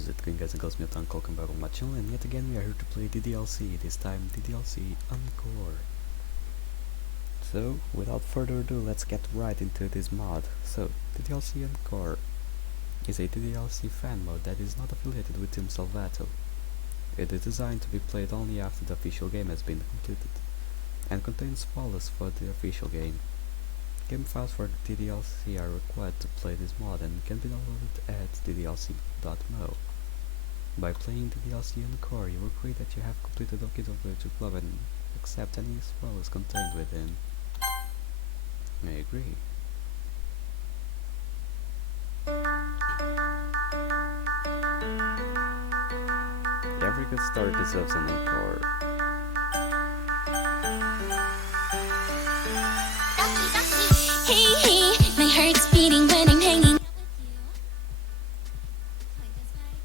how's it going, guys and girls? Welcome back on my channel, and yet again we are here to play DDLC, this time DDLC Encore. So, without further ado, let's get right into this mod. So, DDLC Encore is a DDLC fan mode that is not affiliated with Team Salvato. It is designed to be played only after the official game has been completed, and contains spoilers for the official game. Game files for DDLC are required to play this mod and can be downloaded at ddlc.mo. By playing DDLC Encore, you will agree that you have completed Okie Dokie Club and accept any spoilers contained within. I agree. Every good story deserves an encore. Hey, my heart's beating when I'm hanging out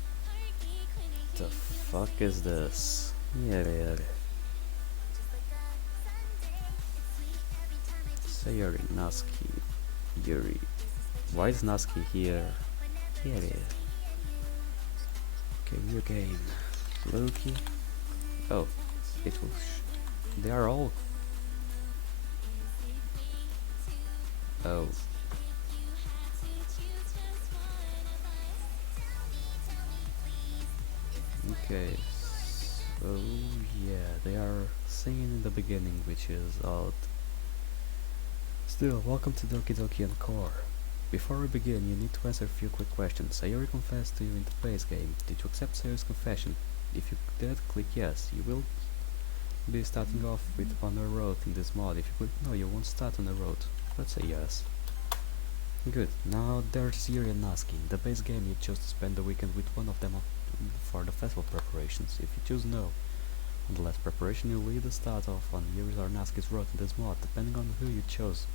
with you. The fuck is this? Yeah. Sayori, Natsuki, Yuri. Why is Natsuki here? Yeah. Okay, new game. Loki. Oh, it will. They are all. Oh. Okay. So yeah, they are singing in the beginning, which is odd. Still, welcome to Doki Doki Encore. Before we begin, you need to answer a few quick questions. Sayori confessed to you in the base game. Did you accept Sayori's confession? If you did, click yes. You will be starting off on a road in this mod. If you click no, you won't start on the road. Let's say yes. Good. Now there's Yuri and Natsuki. In the base game, you chose to spend the weekend with one of them for the festival preparations. If you choose no, on the last preparation, you'll either start off on Yuri's or Natsuki's road in this mod, depending on who you chose.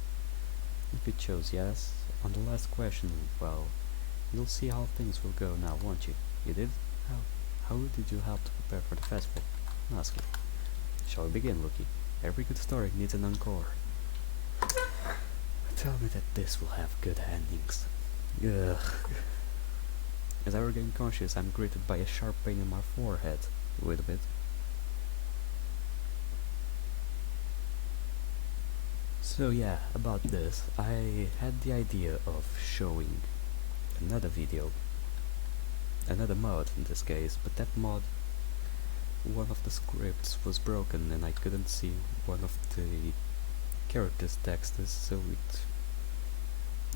If you chose yes, on the last question, well, you'll see how things will go now, won't you? You did? How did you help to prepare for the festival? Natsuki. Shall we begin, Luki? Every good story needs an encore. Tell me that this will have good endings. Ugh. As I regain conscious, I'm greeted by a sharp pain in my forehead. Wait a bit. So yeah, about this, I had the idea of showing another video, another mod in this case, but that mod, one of the scripts was broken and I couldn't see one of the characters' texts, so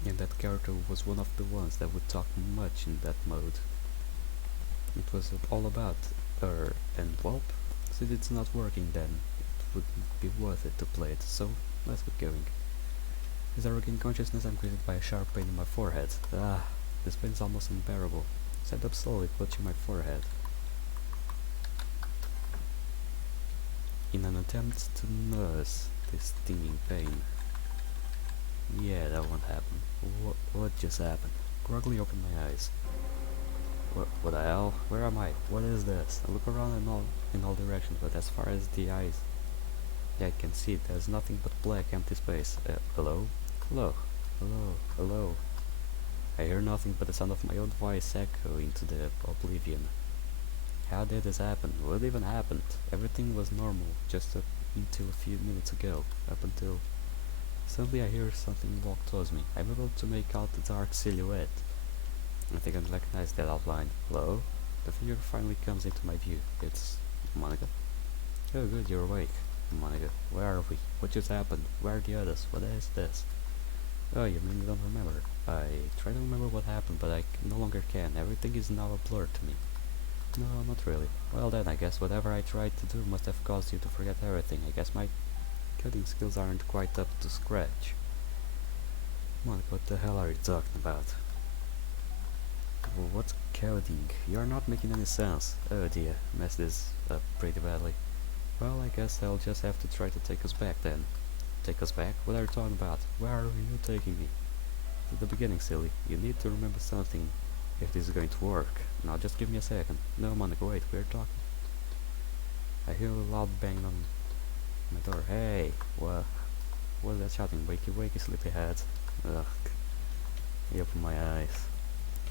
and that character was one of the ones that would talk much in that mode. It was all about her, and well, since it's not working, then it wouldn't be worth it to play it, so let's get going. As I regain consciousness, I'm greeted by a sharp pain in my forehead. This pain is almost unbearable. Stand up slowly, clutching my forehead. In an attempt to nurse this stinging pain. Yeah, that won't happen. What just happened? Groggily open my eyes. What the hell? Where am I? What is this? I look around in all directions, but as far as the eyes I can see, there's nothing but black, empty space. Hello? Hello? Hello? Hello? I hear nothing but the sound of my own voice echo into the oblivion. How did this happen? What even happened? Everything was normal, just up until a few minutes ago. Up until... Suddenly I hear something walk towards me. I'm able to make out the dark silhouette. I think I recognize that outline. Hello? The figure finally comes into my view. It's Monica. Oh good, you're awake. Monica, where are we? What just happened? Where are the others? What is this? Oh, you mean you don't remember? I try to remember what happened, but I no longer can. Everything is now a blur to me. No, not really. Well then, I guess whatever I tried to do must have caused you to forget everything. I guess my coding skills aren't quite up to scratch. Monica, what the hell are you talking about? What's coding? You're not making any sense. Oh dear, messed this up pretty badly. Well, I guess I'll just have to try to take us back then. Take us back? What are you talking about? Where are you taking me? To the beginning, silly. You need to remember something if this is going to work. Now just give me a second. No, Monica, wait, we're talking. I hear a loud bang on my door. Hey, what is that shouting? Wakey, wakey, sleepyhead. Ugh. I open my eyes.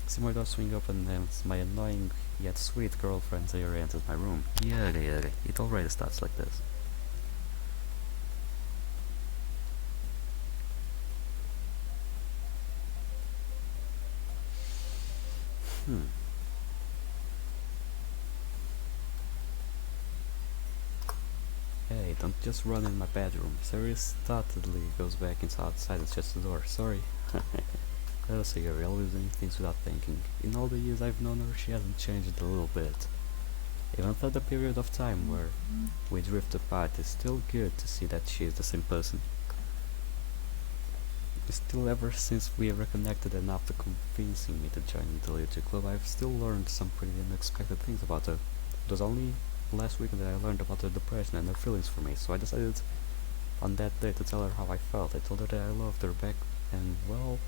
See my door swing open and my annoying yet sweet girlfriend Sayori enters my room. Yeah, it already starts like this. Hmm. Hey, don't just run in my bedroom. Sayori startedly goes back outside and shuts the door. Sorry. Oh, Sayori, always doing things without thinking. In all the years I've known her, she hasn't changed a little bit. Even though the period of time where we drift apart, it's still good to see that she is the same person. Still, ever since we reconnected enough to convincing me to join the literature club, I've still learned some pretty unexpected things about her. It was only last week that I learned about her depression and her feelings for me, so I decided on that day to tell her how I felt. I told her that I loved her back, and well,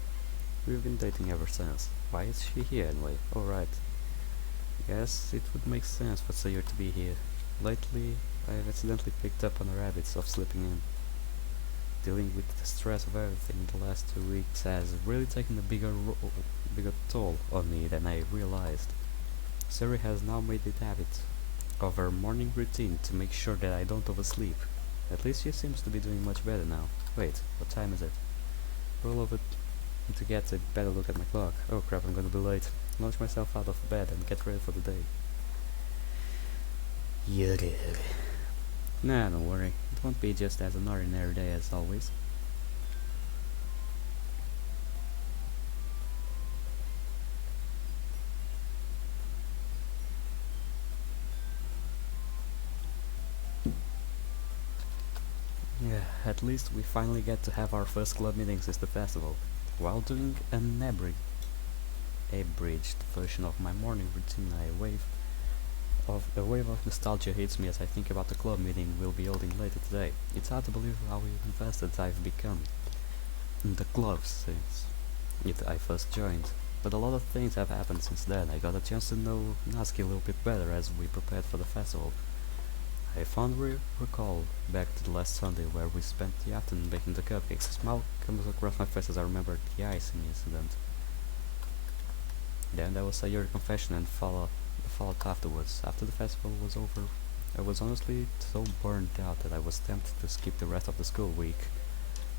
we've been dating ever since. Why is she here anyway? Oh right, yes, it would make sense for Sayori to be here. Lately, I've accidentally picked up on her habits of sleeping in. Dealing with the stress of everything the last 2 weeks has really taken a bigger toll on me than I realized. Sayori has now made it a habit of her morning routine to make sure that I don't oversleep. At least she seems to be doing much better now. Wait, what time is it? Roll over to get a better look at my clock. Oh crap, I'm gonna be late. Launch myself out of bed and get ready for the day. Nah, don't worry. It won't be just as an ordinary day as always. Yeah, at least we finally get to have our first club meeting since the festival, while doing an abridged version of my morning routine. A wave of nostalgia hits me as I think about the club meeting we'll be holding later today. It's hard to believe how invested I've become in the club since I first joined. But a lot of things have happened since then. I got a chance to know Natsuki a little bit better as we prepared for the festival. I fondly recall back to the last Sunday where we spent the afternoon baking the cupcakes. A smile comes across my face as I remember the icing incident. Then there was a year confession and followed afterwards. After the festival was over, I was honestly so burnt out that I was tempted to skip the rest of the school week.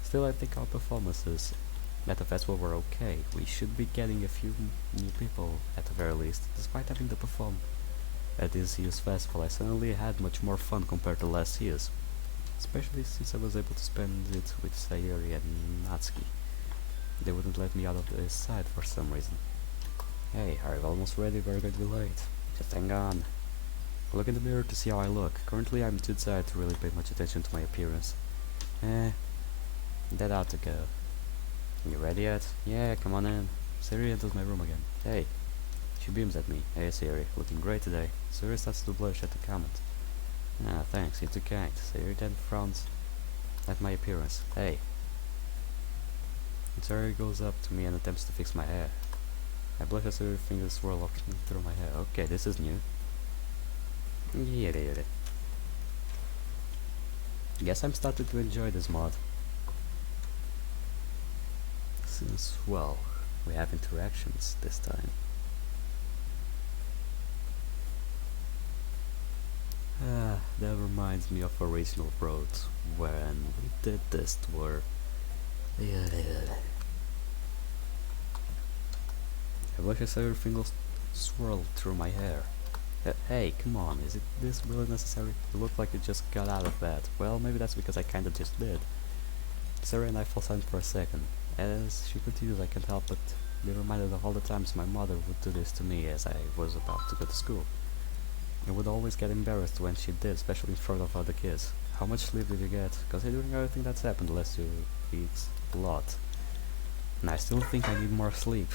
Still, I think our performances at the festival were okay. We should be getting a few new people at the very least. Despite having to perform at this year's festival, I suddenly had much more fun compared to last year's, especially since I was able to spend it with Sayori and Natsuki. They wouldn't let me out of their sight for some reason. Hey, are you almost ready? We're going to be late. Just hang on. I look in the mirror to see how I look. Currently, I'm too tired to really pay much attention to my appearance. That ought to go. You ready yet? Yeah, come on in. Sayori enters my room again. Hey. She beams at me. Hey Sayori, looking great today. Sayori starts to blush at the comment. Ah, thanks, you're too kind. Sayori then frowns at my appearance. Hey. And Sayori goes up to me and attempts to fix my hair. I blush as her fingers swirl up through my hair. Okay, this is new. Yeah. Guess I'm starting to enjoy this mod. Since, well, we have interactions this time. That reminds me of original roads when we did this tour. I wish I saw your fingers swirl through my hair. Hey, come on, is this really necessary? You look like you just got out of bed. Well, maybe that's because I kinda just did. Sarah and I fall silent for a second. As she continues, I can't help but be reminded of all the times my mother would do this to me as I was about to go to school. I would always get embarrassed when she did, especially in front of other kids. How much sleep did you get? Considering everything that's happened the last 2 weeks, a lot. And I still think I need more sleep.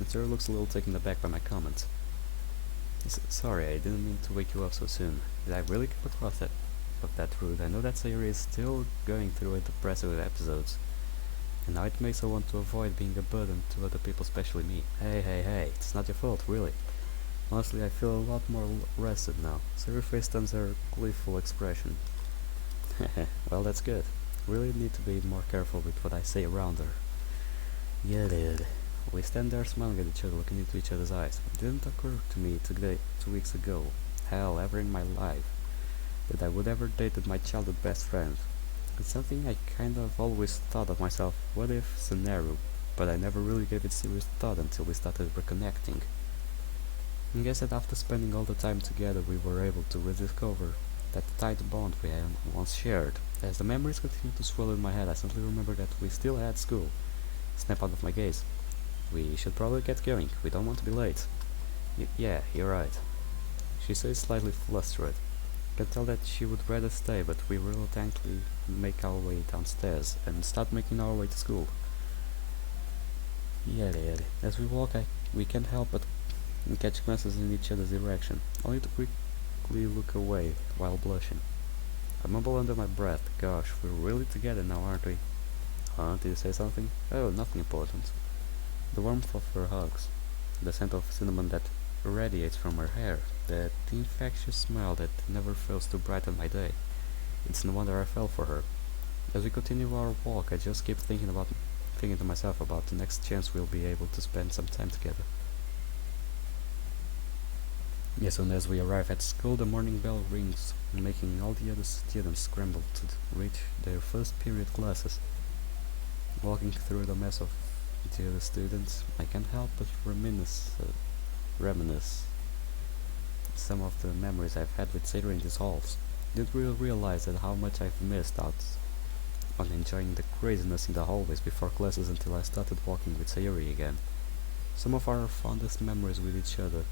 And Sarah looks a little taken aback by my comment. Sorry, I didn't mean to wake you up so soon. Did I really come across that rude? I know that Sayori is still going through a depressive episodes. And now it makes her want to avoid being a burden to other people, especially me. Hey, it's not your fault, really. Honestly, I feel a lot more rested now. Sayori's face turns her gleeful expression. Well, that's good. Really need to be more careful with what I say around her. Yeah, dude. We stand there smiling at each other, looking into each other's eyes. It didn't occur to me 2 weeks ago, hell, ever in my life, that I would ever dated my childhood best friend. It's something I kind of always thought of myself, what if scenario, but I never really gave it serious thought until we started reconnecting. I guess that after spending all the time together we were able to rediscover that tight bond we had once shared. As the memories continued to swirl in my head, I suddenly remembered that we still had school. Snap out of my gaze. We should probably get going, we don't want to be late. Yeah, you're right. She says slightly flustered. I can tell that she would rather stay, but we reluctantly make our way downstairs and start making our way to school. Yeah. As we walk, we can't help but catch glances in each other's direction, only to quickly look away while blushing. I mumble under my breath, gosh, we're really together now, aren't we? Huh, did you say something? Oh, nothing important. The warmth of her hugs, the scent of cinnamon that radiates from her hair, that infectious smile that never fails to brighten my day. It's no wonder I fell for her. As we continue our walk, I just keep thinking to myself about the next chance we'll be able to spend some time together. As soon as we arrive at school, the morning bell rings, making all the other students scramble to reach their first period classes. Walking through the mess of the other students, I can't help but reminisce some of the memories I've had with Sailor in these halls. Didn't really realize that how much I've missed out on enjoying the craziness in the hallways before classes until I started walking with Sayuri again. Some of our fondest memories with each other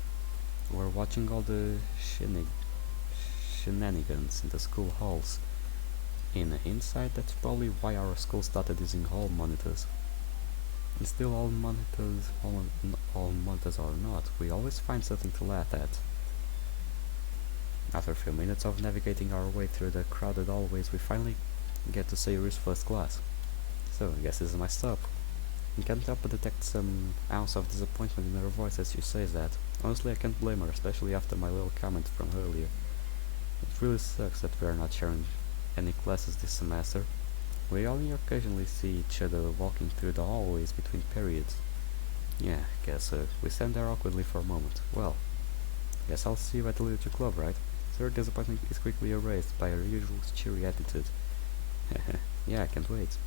were watching all the shenanigans in the school halls. In hindsight, that's probably why our school started using hall monitors. And still, all monitors or not, we always find something to laugh at. After a few minutes of navigating our way through the crowded hallways, we finally get to Sayuri's first class. So, I guess this is my stop. I can't help but detect some ounce of disappointment in her voice as she says that. Honestly, I can't blame her, especially after my little comment from earlier. It really sucks that we are not sharing any classes this semester. We only occasionally see each other walking through the hallways between periods. Yeah, guess we stand there awkwardly for a moment. Well, guess I'll see you at the literature club, right? Her disappointment is quickly erased by her usual cheery attitude. Yeah, I can't wait.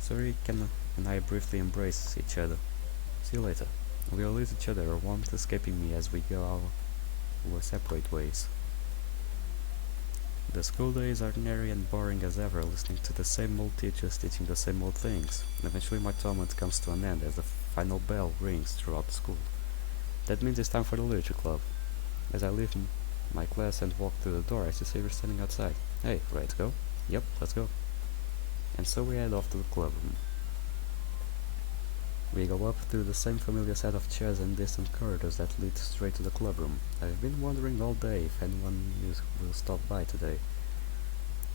Sorry, and I briefly embrace each other. See you later. We all lose each other, our warmth escaping me as we go our separate ways. The school day is ordinary and boring as ever, listening to the same old teachers teaching the same old things. Eventually my torment comes to an end as the final bell rings throughout the school. That means it's time for the literature club. As I leave my class and walk through the door, I see Saber standing outside. Hey, ready to go? Yep, let's go. And so we head off to the club room. We go up through the same familiar set of chairs and distant corridors that lead straight to the club room. I've been wondering all day if anyone will stop by today.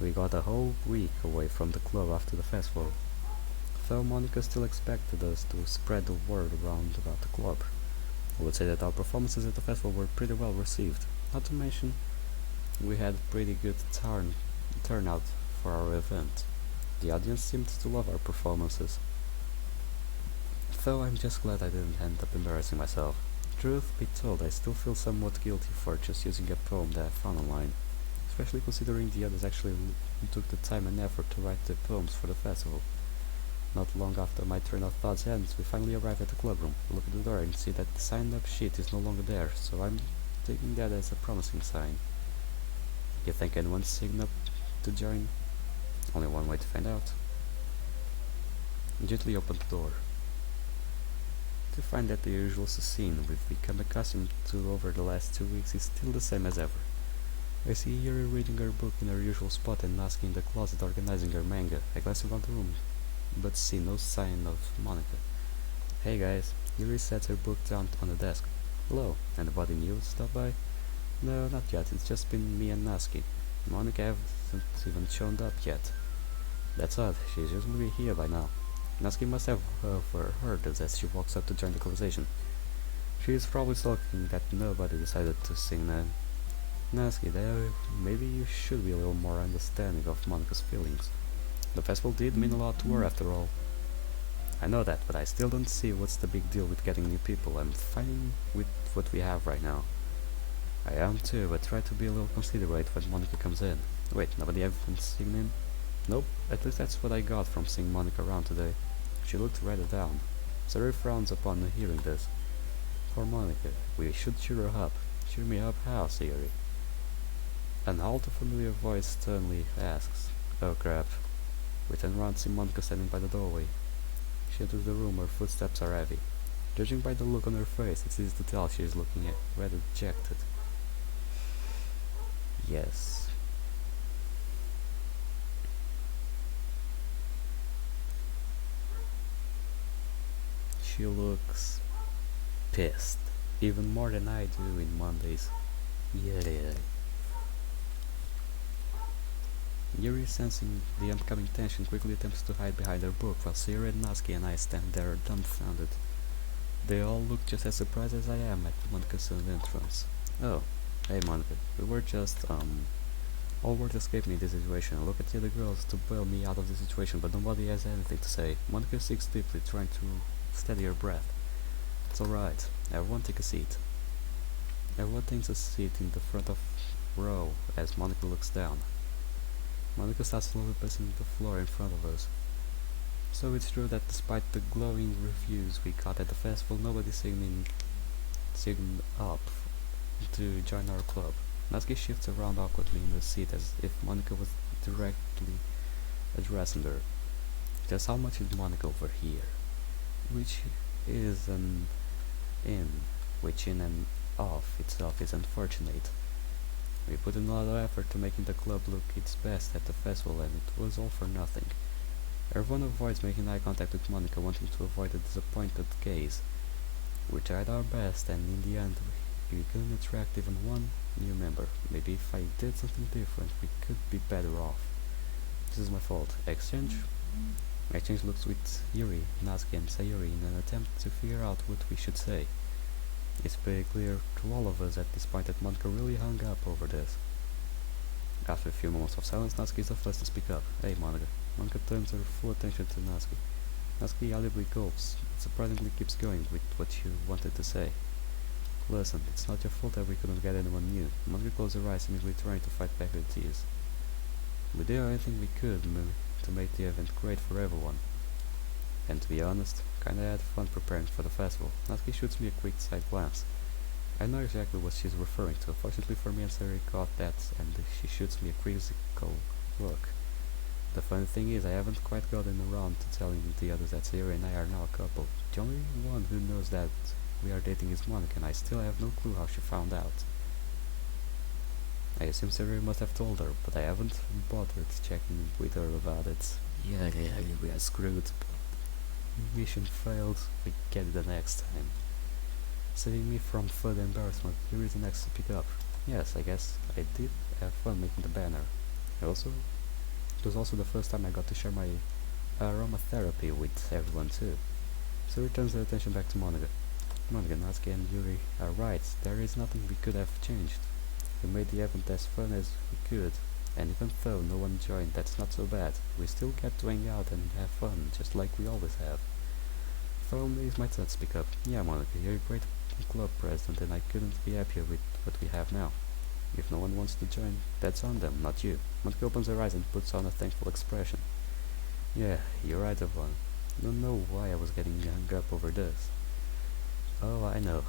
We got a whole week away from the club after the festival, though Monica still expected us to spread the word around about the club. I would say that our performances at the festival were pretty well received, not to mention we had a pretty good turnout for our event. The audience seemed to love our performances. Though I'm just glad I didn't end up embarrassing myself. Truth be told, I still feel somewhat guilty for just using a poem that I found online, especially considering the others actually took the time and effort to write the poems for the festival. Not long after my train of thoughts ends, we finally arrive at the club room. We look at the door and see that the sign-up sheet is no longer there, so I'm taking that as a promising sign. You think anyone's signed up to join? Only one way to find out. I gently open the door, to find that the usual scene we've become accustomed to over the last 2 weeks is still the same as ever. I see Yuri reading her book in her usual spot and Natsuki in the closet organizing her manga. I glance around the room, but see no sign of Monica. Hey guys, Yuri sets her book down on the desk. Hello, anybody new stop by? No, not yet, it's just been me and Natsuki. Monica hasn't even shown up yet. That's odd, she's usually here by now. Natsuki must have overheard us as she walks up to join the conversation. She is probably sulking that nobody decided to sing Natsuki, maybe you should be a little more understanding of Monica's feelings. The festival did mean a lot to her after all. I know that, but I still don't see what's the big deal with getting new people. I'm fine with what we have right now. I am too, but try to be a little considerate when Monica comes in. Wait, nobody ever seen in? Nope, at least that's what I got from seeing Monica around today. She looked rather down. Sari frowns upon hearing this. Poor Monica, we should cheer her up. Cheer me up how, Siri? An all too familiar voice sternly asks. Oh crap. We turn around and see Monica standing by the doorway. She enters the room, her footsteps are heavy. Judging by the look on her face, it's easy to tell she is looking rather dejected. Yes. She looks pissed, even more than I do in Mondays. Yeah. Yuri, sensing the upcoming tension, quickly attempts to hide behind her book, while Sierra and Natsuki and I stand there dumbfounded. They all look just as surprised as I am at Monica's sudden entrance. Oh, hey Monica, we were just, all words escape me in this situation. I look at the other girls to bail me out of the situation, but nobody has anything to say. Monica sinks deeply, trying to steady her breath. It's alright. Everyone take a seat. Everyone takes a seat in the front of row as Monica looks down. Monica starts slowly pacing the floor in front of us. So it's true that despite the glowing reviews we got at the festival, nobody signed up to join our club. Natsuki shifts around awkwardly in her seat as if Monica was directly addressing her. Just how much is Monica over here? Which is an in, which in and of itself is unfortunate. We put in a lot of effort to making the club look its best at the festival, and it was all for nothing. Everyone avoids making eye contact with Monica, wanting to avoid a disappointed gaze. We tried our best, and in the end, we couldn't attract even one new member. Maybe if I did something different, we could be better off. This is my fault. Exchange? Exchange looks with Yuri, Natsuki, and Sayuri in an attempt to figure out what we should say. It's pretty clear to all of us at this point that Monica really hung up over this. After a few moments of silence, Natsuki is the first to speak up. Hey, Monica. Monica turns her full attention to Natsuki. Natsuki audibly gulps, but surprisingly keeps going with what she wanted to say. Listen, it's not your fault that we couldn't get anyone new. Monica closed her eyes, seemingly trying to fight back her tears. We did everything we could to make the event great for everyone. And to be honest, kinda had fun preparing for the festival. Natsuki shoots me a quick side glance. I know exactly what she's referring to. Fortunately for me, and Sari got that, and she shoots me a quizzical look. The funny thing is, I haven't quite gotten around to telling the others that Sari and I are now a couple. The only one who knows that we are dating is Monica, and I still have no clue how she found out. I assume Sari must have told her, but I haven't bothered checking with her about it. Yeah, we are screwed. Mission failed, we get it the next time. Saving me from further embarrassment, here is the next to pick up. Yes, I guess I did have fun making the banner. It was also the first time I got to share my aromatherapy with everyone too. So returns her attention back to Monica. Monica, Natsuki and Yuri are right, there is nothing we could have changed. We made the event as fun as we could, and even though no one joined, that's not so bad. We still get to hang out and have fun, just like we always have. Finally, it's my turn to speak up. Yeah, Monica, you're a great club president, and I couldn't be happier with what we have now. If no one wants to join, that's on them, not you. Monica opens her eyes and puts on a thankful expression. Yeah, you're right, Yvonne. Don't know why I was getting hung up over this. Oh, I know.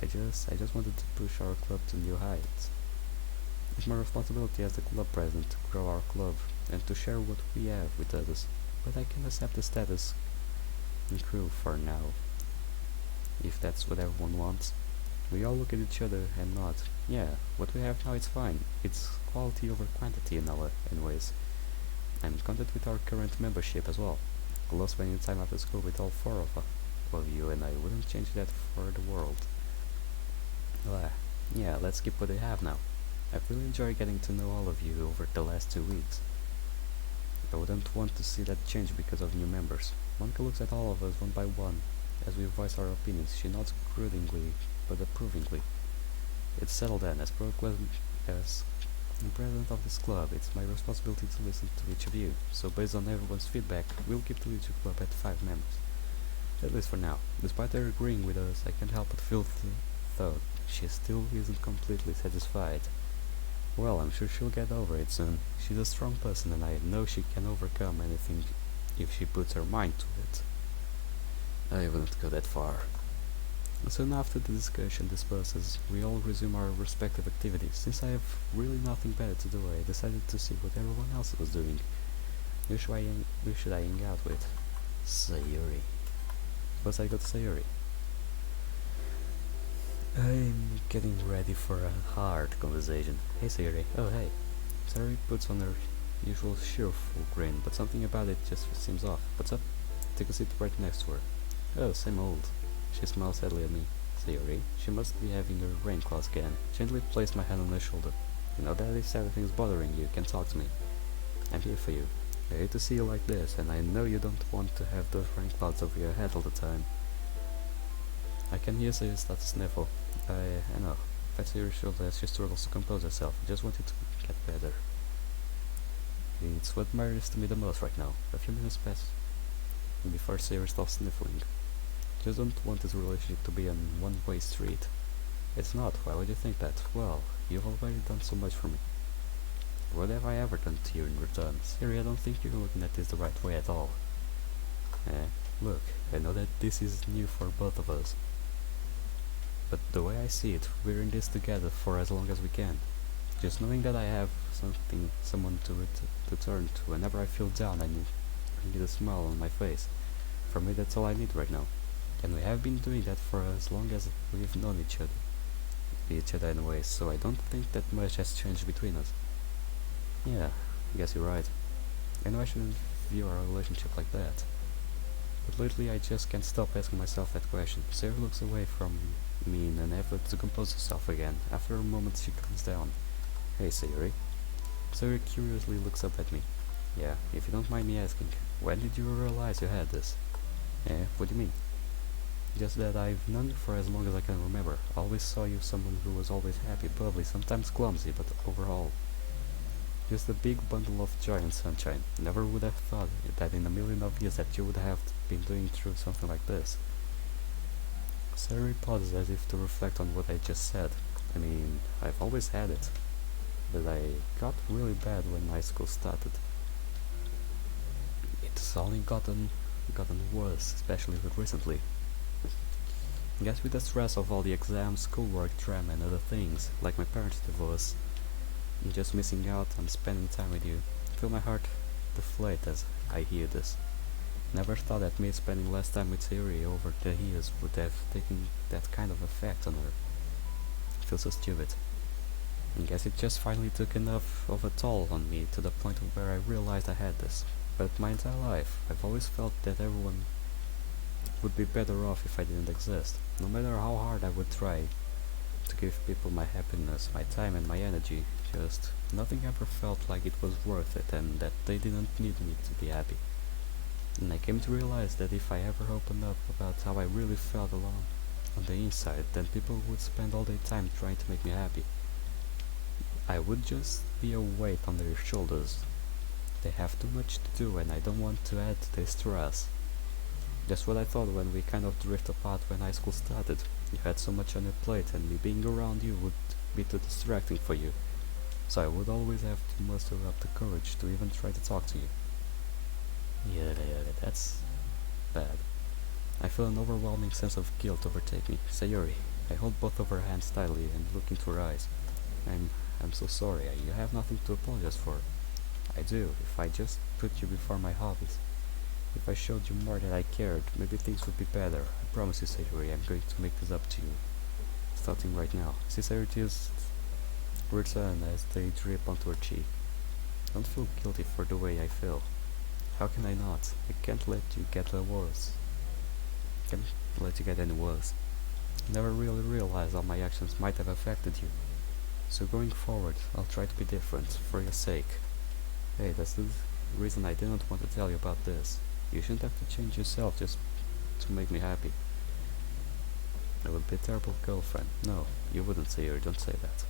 I just wanted to push our club to new heights. It's my responsibility as the club president to grow our club and to share what we have with others, but I can accept the status and crew for now, if that's what everyone wants. We all look at each other and nod. Yeah, what we have now is fine. It's quality over quantity in our anyways. I'm content with our current membership as well. I love spending time after school with all four of you, and I wouldn't change that for the world. Yeah, let's keep what we have now. I've really enjoyed getting to know all of you over the last 2 weeks. I wouldn't want to see that change because of new members. Monica looks at all of us one by one. As we voice our opinions, she nods grudgingly but approvingly. It's settled then, as I'm president of this club. It's my responsibility to listen to each of you. So based on everyone's feedback, we'll keep the YouTube club at 5 members. At least for now. Despite her agreeing with us, I can't help but feel thought she still isn't completely satisfied. Well, I'm sure she'll get over it soon. She's a strong person and I know she can overcome anything if she puts her mind to it. I wouldn't go that far. Soon after the discussion disperses, we all resume our respective activities. Since I have really nothing better to do, I decided to see what everyone else was doing. Who should I hang out with? Sayuri. What's I got Sayuri? I'm getting ready for a hard conversation. Hey Sayuri. Oh hey. Sayuri puts on her usual cheerful grin, but something about it just seems off. What's up? Take a seat right next to her. Oh, same old. She smiles sadly at me. Sayuri, she must be having her rain clouds again. Gently placed my hand on her shoulder. You know that if everything's bothering you, you can talk to me. I'm here for you. I hate to see you like this, and I know you don't want to have those rain clouds over your head all the time. I can hear Sayuri start to sniffle. I know. Pat Sayuri's shoulder as she struggles to compose herself. I just want you to get better. It's what matters to me the most right now. A few minutes pass before Sayuri stops sniffling. Just don't want this relationship to be a one-way street. It's not. Why would you think that? Well, you've already done so much for me. What have I ever done to you in return? Sayuri, I don't think you're looking at this the right way at all. Look, I know that this is new for both of us. But the way I see it, we're in this together for as long as we can. Just knowing that I have someone to turn to whenever I feel down, I need a smile on my face. For me, that's all I need right now. And we have been doing that for as long as we've known each other anyway, so I don't think that much has changed between us. Yeah, I guess you're right. I know I shouldn't view our relationship like that. But lately I just can't stop asking myself that question. Sarah looks away from me in an effort to compose herself again. After a moment she calms down. Hey Sayuri. Sayuri curiously looks up at me. Yeah, if you don't mind me asking, when did you realize you had this? What do you mean? Just that I've known you for as long as I can remember. I always saw you someone who was always happy, bubbly, sometimes clumsy, but overall just a big bundle of joy and sunshine. Never would have thought that in a million of years that you would have been doing through something like this. Sayuri pauses as if to reflect on what I just said. I mean, I've always had it, but I got really bad when high school started. It's only gotten worse, especially recently. I guess with the stress of all the exams, schoolwork, drama and other things, like my parents' divorce, and just missing out on spending time with you, I feel my heart deflate as I hear this. Never thought that me spending less time with Sayuri over the years would have taken that kind of effect on her. I feel so stupid. I guess it just finally took enough of a toll on me to the point where I realized I had this. But my entire life, I've always felt that everyone would be better off if I didn't exist. No matter how hard I would try to give people my happiness, my time and my energy, just nothing ever felt like it was worth it and that they didn't need me to be happy. And I came to realize that if I ever opened up about how I really felt alone on the inside, then people would spend all their time trying to make me happy. I would just be a weight on their shoulders. They have too much to do and I don't want to add to their stress. That's what I thought when we kind of drifted apart when high school started. You had so much on your plate and me being around you would be too distracting for you. So I would always have to muster up the courage to even try to talk to you. Yeah, that's bad. I feel an overwhelming sense of guilt overtake me. Sayuri, I hold both of her hands tightly and look into her eyes. I'm so sorry. You have nothing to apologize for. I do. If I just put you before my hobbies. If I showed you more that I cared, maybe things would be better. I promise you, Sayuri, I'm going to make this up to you. Starting right now. See Sayuri tears return as they drip onto her cheek. Don't feel guilty for the way I feel. How can I not? I can't let you get worse. Can't let you get any worse. Never really realized how my actions might have affected you. So going forward, I'll try to be different, for your sake. Hey, that's the reason I didn't want to tell you about this. You shouldn't have to change yourself just to make me happy. I would be a terrible girlfriend. No, you wouldn't say or don't say that.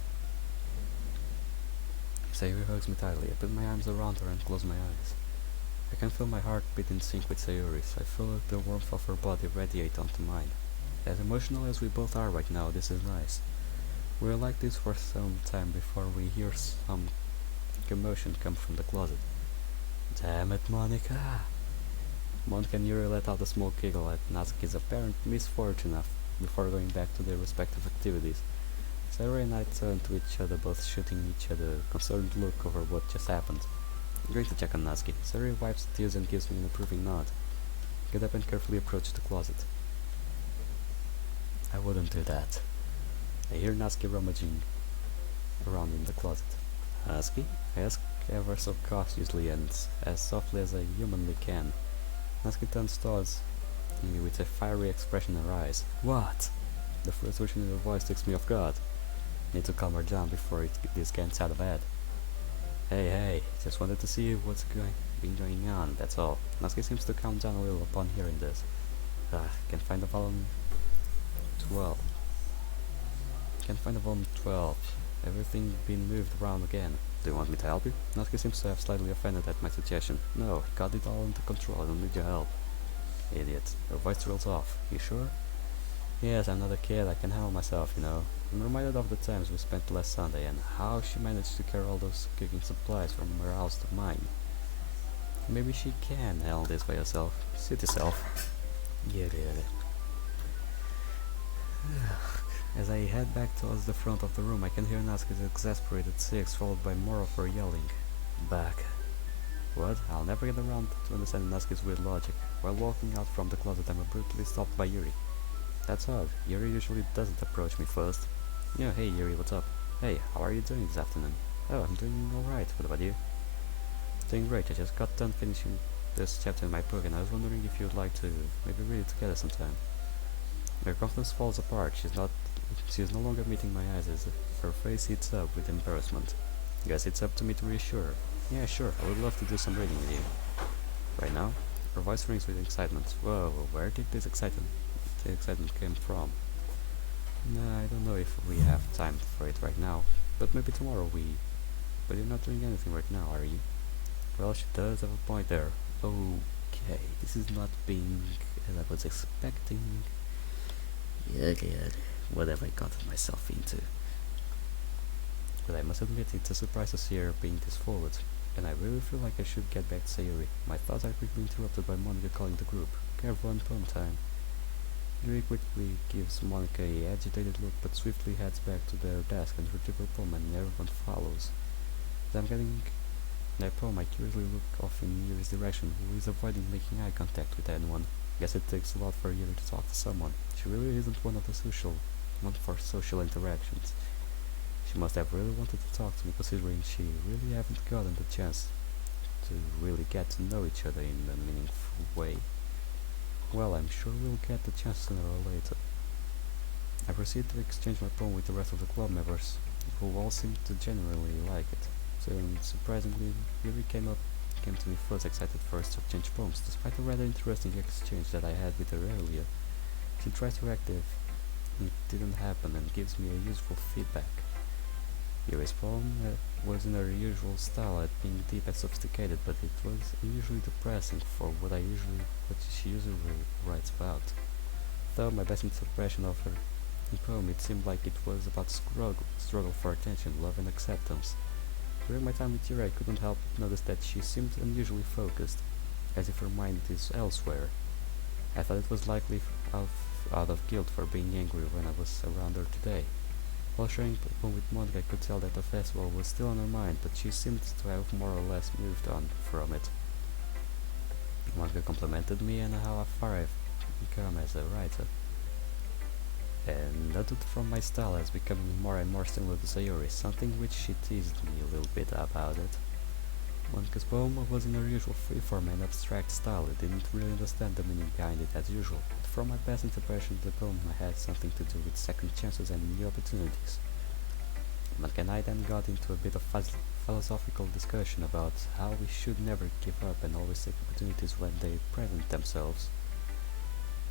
Sayuri hugs me tightly. I put my arms around her and close my eyes. I can feel my heart beat in sync with Sayuri's. I feel the warmth of her body radiate onto mine. As emotional as we both are right now, this is nice. We're like this for some time before we hear some commotion come from the closet. Damn it, Monica! Monica and Yuri let out a small giggle at Natsuki's apparent misfortune before going back to their respective activities. Sayuri and I turned to each other, both shooting each other a concerned look over what just happened. I'm going to check on Natsuki. Sayuri wipes the tears and gives me an approving nod. Get up and carefully approach the closet. I wouldn't do that. I hear Natsuki rummaging around in the closet. Natsuki? I ask ever so cautiously and as softly as I humanly can. Natsuki turns towards me with a fiery expression in her eyes. What? The frustration in her voice takes me off guard. Need to calm her down before this gets out of hand. Hey, just wanted to see what's been going on, that's all. Natsuki seems to calm down a little upon hearing this. Can find the volume 12. Can find the volume 12. Everything been moved around again. Do you want me to help you? Natsuki seems to have slightly offended at my suggestion. No, got it all under control, I don't need your help. Idiot. Her voice rolls off. You sure? Yes, I'm not a kid, I can handle myself, you know. I'm reminded of the times we spent last Sunday and how she managed to carry all those cooking supplies from her house to mine. Maybe she can handle this by herself. Suit yourself. Yeah. As I head back towards the front of the room, I can hear Natsuki's exasperated sighs followed by more of her yelling. Back. What? I'll never get around to understand Natsuki's weird logic. While walking out from the closet, I'm abruptly stopped by Yuri. That's odd. Yuri usually doesn't approach me first. Yeah, hey Yuri, what's up? Hey, how are you doing this afternoon? Oh, I'm doing alright. What about you? Doing great. I just got done finishing this chapter in my book and I was wondering if you'd like to maybe read it together sometime. Her confidence falls apart. She is no longer meeting my eyes as her face heats up with embarrassment. Guess it's up to me to reassure her. Yeah, sure. I would love to do some reading with you. Right now? Her voice rings with excitement. Whoa, where did the excitement came from? Nah, I don't know if we have time for it right now, but maybe tomorrow But you're not doing anything right now, are you? Well, she does have a point there. Okay, this is not being as I was expecting. Yeah, what have I gotten myself into? But I must admit, it's a surprise to see her being this forward, and I really feel like I should get back to Sayuri. My thoughts are quickly interrupted by Monica calling the group. Careful and poem time. Yuri quickly gives Monica a agitated look, but swiftly heads back to their desk and retrieves her poem, and everyone follows. As I'm getting my poem, I curiously look off in Yuri's direction, who is avoiding making eye contact with anyone. Guess it takes a lot for Yuri to talk to someone. She really isn't one for social interactions. She must have really wanted to talk to me, considering she really haven't gotten the chance to really get to know each other in a meaningful way. Well, I'm sure we'll get the chance sooner or later. I proceed to exchange my poem with the rest of the club members, who all seem to genuinely like it. So, surprisingly, Yuri came to me first, excited for us to exchange poems, despite the rather interesting exchange that I had with her earlier. She tries to act if it didn't happen and gives me a useful feedback. Yuri's poem was in her usual style at being deep and sophisticated, but it was unusually depressing for what she usually writes about. Though my best impression of her poem, it seemed like it was about struggle for attention, love and acceptance. During my time with Yuri, I couldn't help but notice that she seemed unusually focused, as if her mind is elsewhere. I thought it was likely out of guilt for being angry when I was around her today. While sharing the poem with Monica, I could tell that the festival was still on her mind, but she seemed to have more or less moved on from it. Monica complimented me on how far I've become as a writer, and noted from my style as becoming more and more similar to Sayuri, something which she teased me a little bit about it. Monica's poem was in her usual freeform and abstract style. I didn't really understand the meaning behind it as usual, but from my past interpretation of the poem had something to do with second chances and new opportunities. Monica and I then got into a bit of philosophical discussion about how we should never give up and always take opportunities when they present themselves.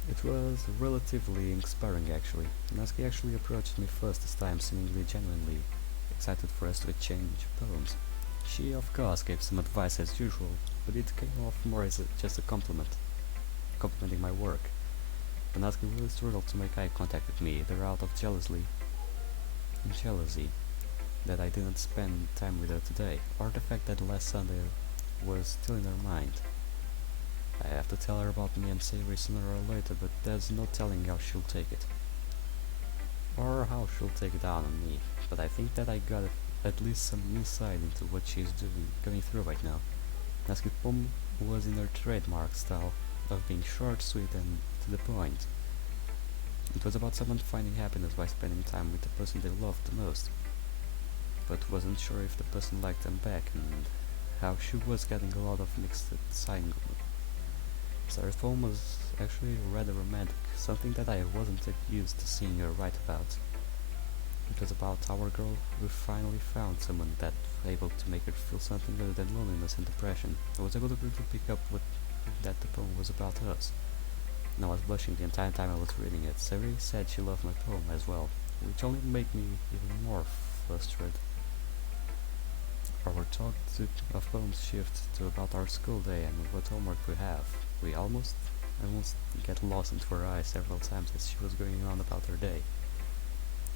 It was relatively inspiring actually. Natsuki actually approached me first this time, seemingly genuinely excited for us to exchange poems. She, of course, gave some advice as usual, but it came off more as just a compliment, complimenting my work. But Natsuki really struggled to make eye contact with me, either out of jealousy that I didn't spend time with her today, or the fact that last Sunday was still in her mind. I have to tell her about me and Sayori sooner or later, but there's no telling how she'll take it. Or how she'll take it out on me, but I think that I got at least some insight into what she's going through right now. Natsuki Pom was in her trademark style of being short, sweet, and to the point. It was about someone finding happiness by spending time with the person they loved the most, but wasn't sure if the person liked them back, and how she was getting a lot of mixed signals. Her poem was actually rather romantic, something that I wasn't used to seeing her write about. It was about our girl who finally found someone that was able to make her feel something other than loneliness and depression. I was able to quickly pick up that the poem was about us, and I was blushing the entire time I was reading it. Sayori said she loved my poem as well, which only made me even more flustered. Our talk of poems shift to about our school day and what homework we have. We almost get lost into her eyes several times as she was going on about her day.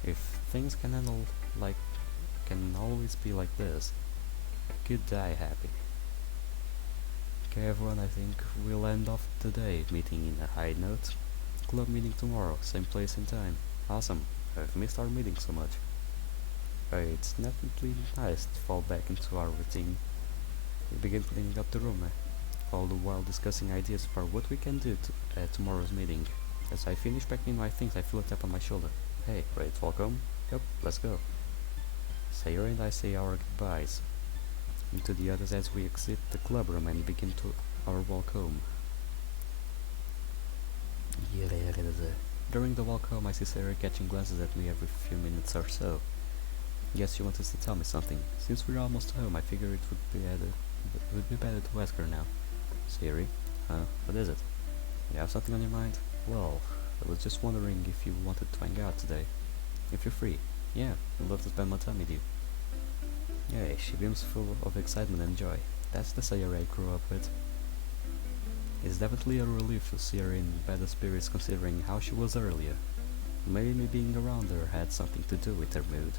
If things can always be like this, I could die happy. Okay everyone, I think we'll end off today meeting in a high note. Club meeting tomorrow, same place and time. Awesome, I've missed our meeting so much. It's definitely nice to fall back into our routine. We begin cleaning up the room, all the while discussing ideas for what we can do at tomorrow's meeting. As I finish packing my things, I feel a tap on my shoulder. Hey, ready to walk home? Yep, let's go. Sayori and I say our goodbyes to the others as we exit the club room and begin our walk home. During the walk home, I see Sayori catching glances at me every few minutes or so. Guess she wanted to tell me something. Since we're almost home, I figure it would be better to ask her now. Sayori, what is it? You have something on your mind? Well, I was just wondering if you wanted to hang out today. If you're free. Yeah, I'd love to spend my time with you. Yay, she beams full of excitement and joy. That's the Sayori I grew up with. It's definitely a relief to see her in better spirits considering how she was earlier. Maybe me being around her had something to do with her mood.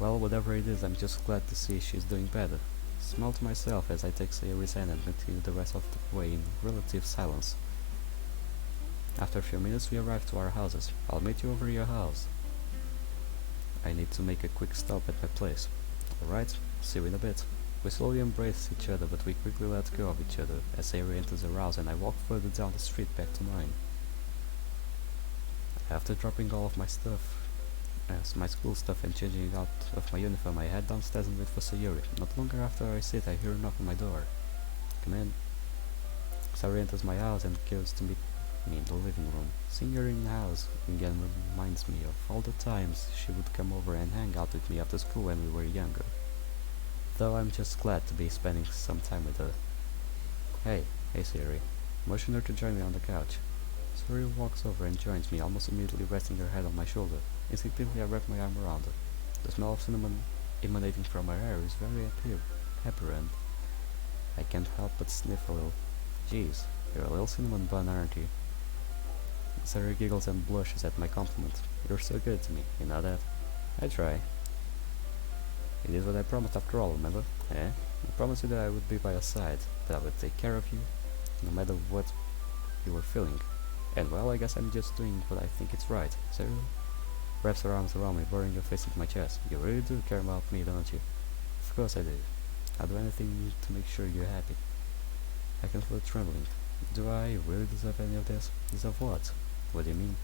Well, whatever it is, I'm just glad to see she's doing better. Smile to myself as I take Sayori's hand and continue the rest of the way in relative silence. After a few minutes we arrive to our houses. I'll meet you over your house. I need to make a quick stop at my place. Alright, see you in a bit. We slowly embrace each other, but we quickly let go of each other as Sayori enters her house and I walk further down the street back to mine. After dropping all of my stuff, my school stuff and changing out of my uniform, I head downstairs and wait for Sayori. Not long after I sit, I hear her knock on my door. Come in. Sayori enters my house and goes to meet me in the living room. Seeing her in the house again reminds me of all the times she would come over and hang out with me after school when we were younger. Though I'm just glad to be spending some time with her. Hey Sayori. Motion her to join me on the couch. Sayori walks over and joins me, almost immediately resting her head on my shoulder. Instinctively I wrap my arm around her. The smell of cinnamon emanating from her hair is very apparent. I can't help but sniff a little. Geez, you're a little cinnamon bun, aren't you? Sayori giggles and blushes at my compliment. You're so good to me, you know that? I try. It is what I promised after all, remember? Eh? I promised you that I would be by your side, that I would take care of you, no matter what you were feeling. And well, I guess I'm just doing what I think is right. Sayori wraps her arms around me, burying her face into my chest. You really do care about me, don't you? Of course I do. I'll do anything to make sure you're happy. I can feel it trembling. Do I really deserve any of this? Deserve what? What do you mean?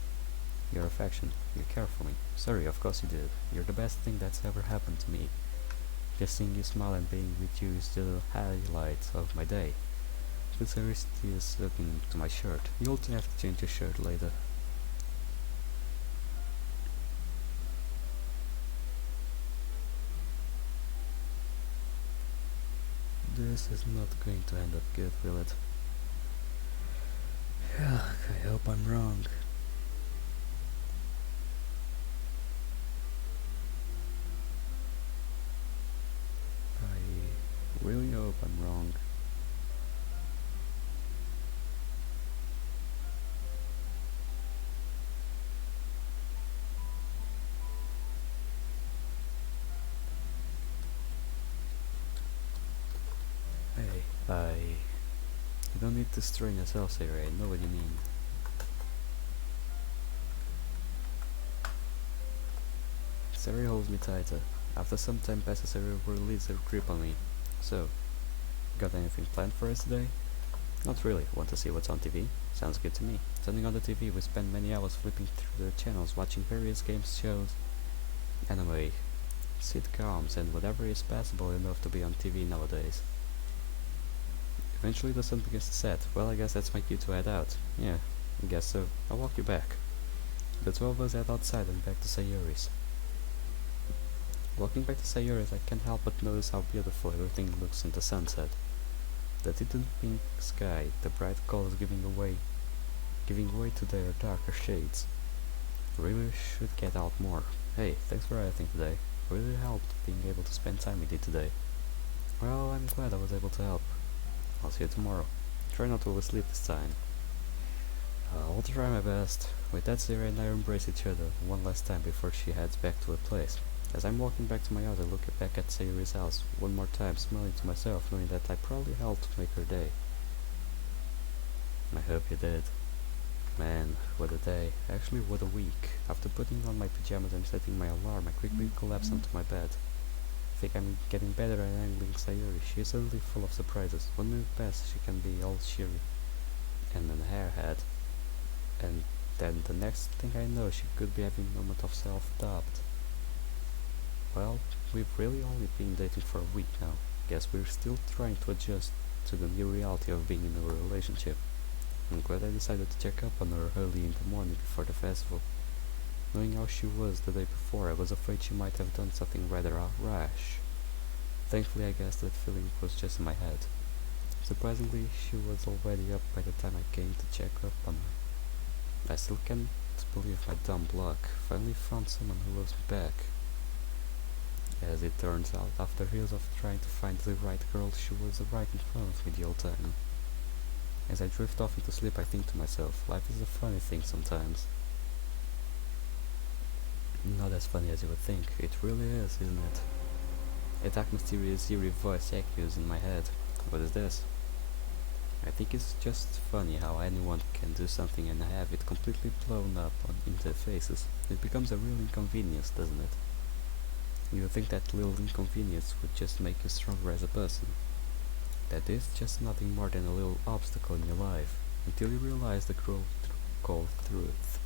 Your affection. You care for me. Sorry, of course you did. You're the best thing that's ever happened to me. Just seeing you smile and being with you is the highlight of my day. But there is tears soaking to my shirt. You'll have to change your shirt later. This is not going to end up good, will it? I hope I'm wrong. You don't need to strain yourself, Sarah, I know what you mean. Sari holds me tighter. After some time passes, Sari releases her grip on me. So, got anything planned for us today? Not really. Want to see what's on TV? Sounds good to me. Turning on the TV, we spend many hours flipping through the channels, watching various games, shows, anime, sitcoms, and whatever is passable enough to be on TV nowadays. Eventually the sun begins to set. Well, I guess that's my cue to head out. Yeah, I guess so. I'll walk you back. The two of us head outside and back to Sayuri's. Walking back to Sayuri's, I can't help but notice how beautiful everything looks in the sunset. The tinted pink sky, the bright colors giving way to their darker shades. Really should get out more. Hey, thanks for everything today. Really helped being able to spend time with you today. Well, I'm glad I was able to help. I'll see you tomorrow. Try not to oversleep this time. I'll try my best. With that, Sarah and I embrace each other one last time before she heads back to her place. As I'm walking back to my house, I look back at Sayuri's house one more time, smiling to myself, knowing that I probably helped make her day. I hope you did. Man, what a day. Actually, what a week. After putting on my pajamas and setting my alarm, I quickly collapse onto my bed. I think I'm getting better at handling Sayuri. She is suddenly full of surprises. 1 minute passes, she can be all cheery and an airhead. And then the next thing I know, she could be having a moment of self-doubt. Well, we've really only been dating for a week now. Guess we're still trying to adjust to the new reality of being in a relationship. I'm glad I decided to check up on her early in the morning before the festival. Knowing how she was the day before, I was afraid she might have done something rather rash. Thankfully, I guess that feeling was just in my head. Surprisingly, she was already up by the time I came to check up on her. I still can't believe my dumb luck. Finally found someone who loves me back. As it turns out, after years of trying to find the right girl, she was right in front of me the whole time. As I drift off into sleep, I think to myself, life is a funny thing sometimes. Not as funny as you would think. It really is, isn't it? That mysterious eerie voice echoes in my head. What is this? I think it's just funny how anyone can do something and have it completely blown up in their faces. It becomes a real inconvenience, doesn't it? You would think that little inconvenience would just make you stronger as a person. That is just nothing more than a little obstacle in your life, until you realize the cold truth.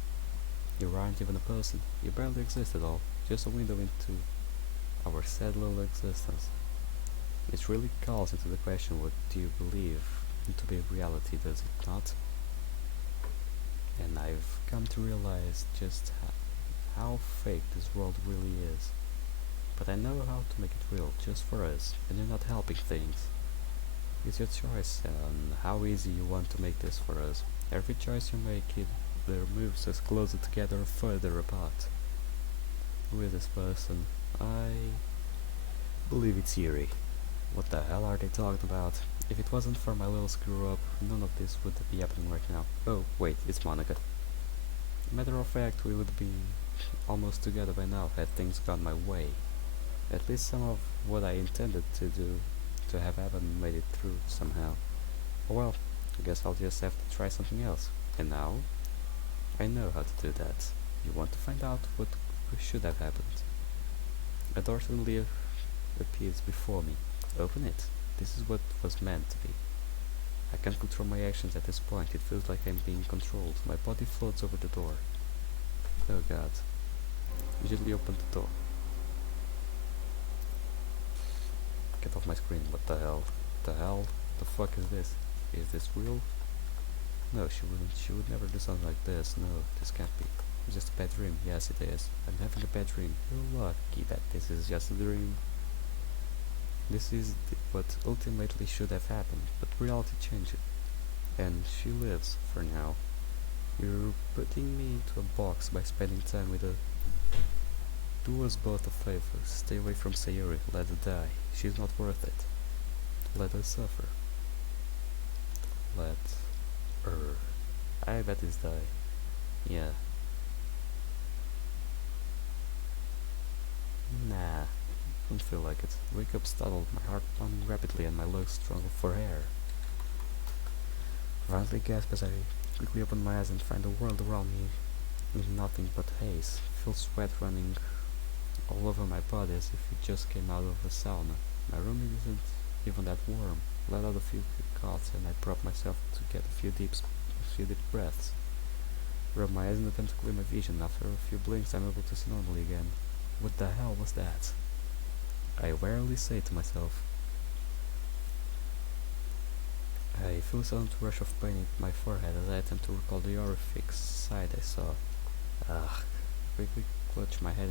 You aren't even a person. You barely exist at all, just a window into our sad little existence. It really calls into the question, what do you believe to be reality, does it not? And I've come to realize just how fake this world really is. But I know how to make it real, just for us, and you're not helping things. It's your choice on how easy you want to make this for us. Every choice you make either moves us closer together or further apart. With this person, I believe it's eerie. What the hell are they talking about? If it wasn't for my little screw up, none of this would be happening right now. Oh, wait, it's Monica. Matter of fact, we would be almost together by now had things gone my way. At least some of what I intended to do to have happened made it through somehow. Oh well, I guess I'll just have to try something else. And now, I know how to do that. You want to find out what should have happened. A door suddenly appears before me. Open it. This is what was meant to be. I can't control my actions at this point. It feels like I'm being controlled. My body floats over the door. Oh god. Immediately open the door. Get off my screen. What the hell? The hell? The fuck is this? Is this real? No, she wouldn't. She would never do something like this. No, this can't be. It's just a bad dream. Yes, it is. I'm having a bad dream. You're lucky that this is just a dream. This is what ultimately should have happened, but reality changed. And she lives, for now. You're putting me into a box by spending time with her. Do us both a favor. Stay away from Sayuri. Let her die. She's not worth it. Let her suffer. Let her. I bet it's die. Yeah. Nah. don't feel like it. Wake up startled, my heart pounding rapidly and my lungs struggle for air. Violently gasp as I quickly open my eyes and find the world around me is nothing but haze. Feel sweat running all over my body as if it just came out of a sauna. My room isn't even that warm. Let out a few quick coughs and I prop myself to get a few deep breaths. Rub my eyes in an attempt to clear my vision. After a few blinks I'm able to see normally again. What the hell was that? I wearily say to myself. I feel a sudden rush of pain in my forehead as I attempt to recall the horrific sight I saw. Ugh. Quickly clutch my head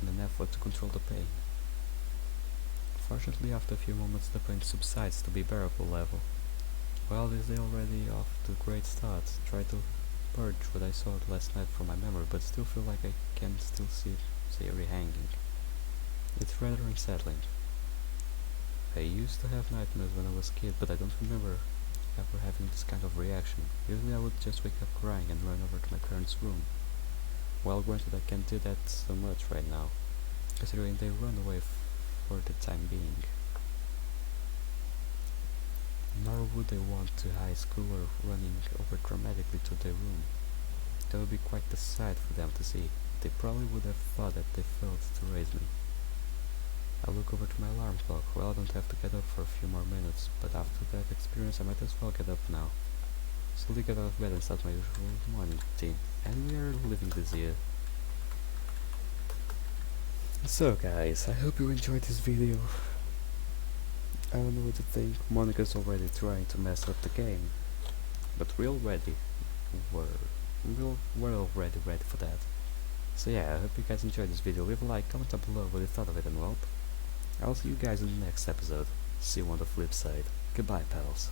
in an effort to control the pain. Fortunately, after a few moments, the pain subsides to be bearable level. Well, this day already off to a great start. Try to purge what I saw last night from my memory, but still feel like I can still see Sayori hanging. It's rather unsettling. I used to have nightmares when I was a kid, but I don't remember ever having this kind of reaction. Usually I would just wake up crying and run over to my parents' room. Well, granted I can't do that so much right now, considering they run away for the time being. Nor would they want to high schooler running over dramatically to their room. That would be quite the sight for them to see. They probably would have thought that they failed to raise me. I look over to my alarm clock. Well, I don't have to get up for a few more minutes, but after that experience I might as well get up now. Slowly get out of bed and start my usual morning routine. And we are living this year. So guys, I hope you enjoyed this video. I don't know what to think. Monica's already trying to mess up the game. But we're already ready for that. So yeah, I hope you guys enjoyed this video. Leave a like, comment down below what you thought of it, and well, I'll see you guys in the next episode. See you on the flip side. Goodbye, pals.